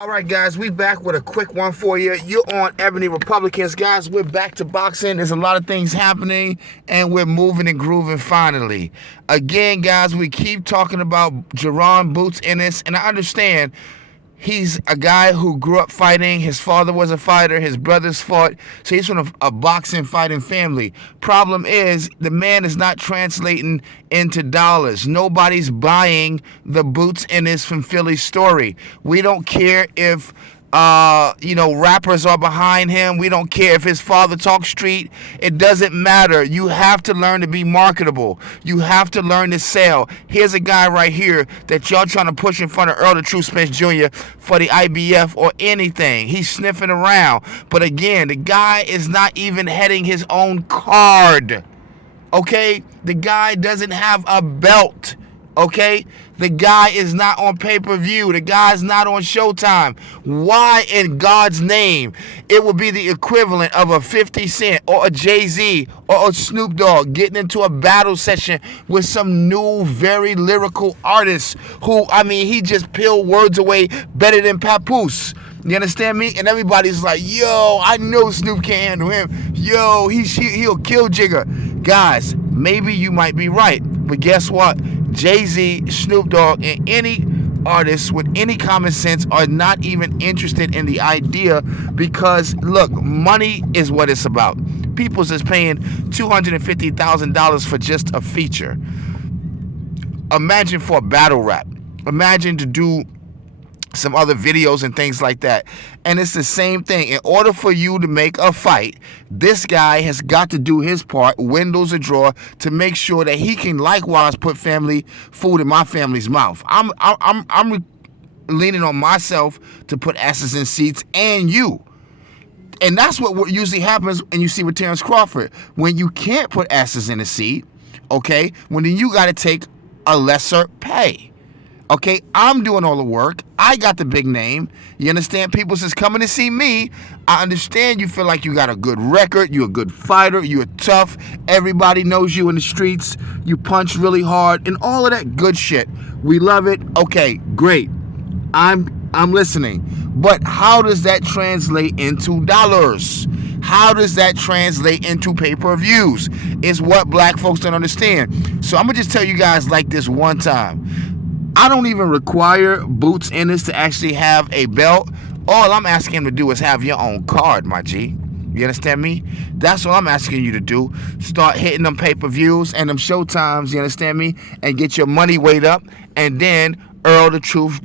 All right, guys, we back with a quick one for you. You're on Ebony Republicans, guys. We're back to boxing. There's a lot of things happening, and we're moving and grooving finally. Again, guys, we keep talking about Jerron Boots Ennis, and I understand he's a guy who grew up fighting. His father was a fighter. His brothers fought. So he's from a boxing fighting family. Problem is, the man is not translating into dollars. Nobody's buying the Boots Ennis from Philly story. We don't care if rappers are behind him. We don't care if his father talks street. It doesn't matter. You have to learn to be marketable. You have to learn to sell. Here's a guy right here that y'all trying to push in front of Earl the True Spence Jr. for the IBF or anything. He's sniffing around. But again, the guy is not even heading his own card. Okay? The guy doesn't have a belt. Okay? The guy is not on pay-per-view. The guy's not on Showtime. Why in God's name? It would be the equivalent of a 50 Cent or a Jay-Z or a Snoop Dogg getting into a battle session with some new, very lyrical artist who, he just peeled words away better than Papoose. You understand me? And everybody's like, yo, I know Snoop can't handle him. Yo, he'll kill Jigga. Guys, maybe you might be right. But guess what? Jay-Z, Snoop Dogg, and any artists with any common sense are not even interested in the idea because, look, money is what it's about. People's is paying $250,000 for just a feature. Imagine for a battle rap. Imagine to do some other videos and things like that. And it's the same thing. In order for you to make a fight, this guy has got to do his part, windows a drawer, to make sure that he can likewise put family food in my family's mouth. I'm leaning on myself to put asses in seats and you. And that's what usually happens, and you see with Terrence Crawford. When you can't put asses in a seat, okay, when then you got to take a lesser pay. Okay, I'm doing all the work. I got the big name. You understand? People says coming to see me. I understand you feel like you got a good record. You're a good fighter. You're tough. Everybody knows you in the streets. You punch really hard and all of that good shit. We love it. Okay, great. I'm listening. But how does that translate into dollars? How does that translate into pay-per-views? Is what black folks don't understand. So I'm going to just tell you guys like this one time. I don't even require Boots Ennis to actually have a belt. All I'm asking him to do is have your own card, my G. You understand me? That's what I'm asking you to do. Start hitting them pay-per-views and them Showtimes, you understand me? And get your money weighed up. And then Earl the Truth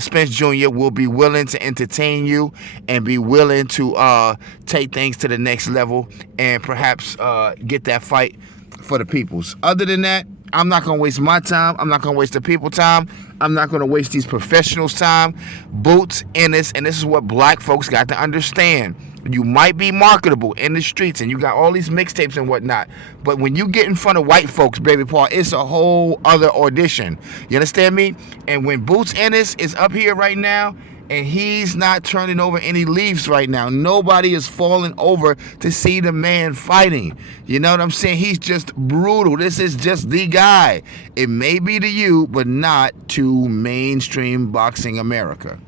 Spence Jr. will be willing to entertain you and be willing to take things to the next level and perhaps get that fight for the peoples. Other than that, I'm not going to waste my time. I'm not going to waste the people's time. I'm not going to waste these professionals' time. Boots Ennis, and this is what black folks got to understand. You might be marketable in the streets, and you got all these mixtapes and whatnot, but when you get in front of white folks, baby Paul, it's a whole other audition. You understand me? And when Boots Ennis is up here right now, and he's not turning over any leaves right now. Nobody is falling over to see the man fighting. You know what I'm saying? He's just brutal. This is just the guy. It may be to you, but not to mainstream boxing America.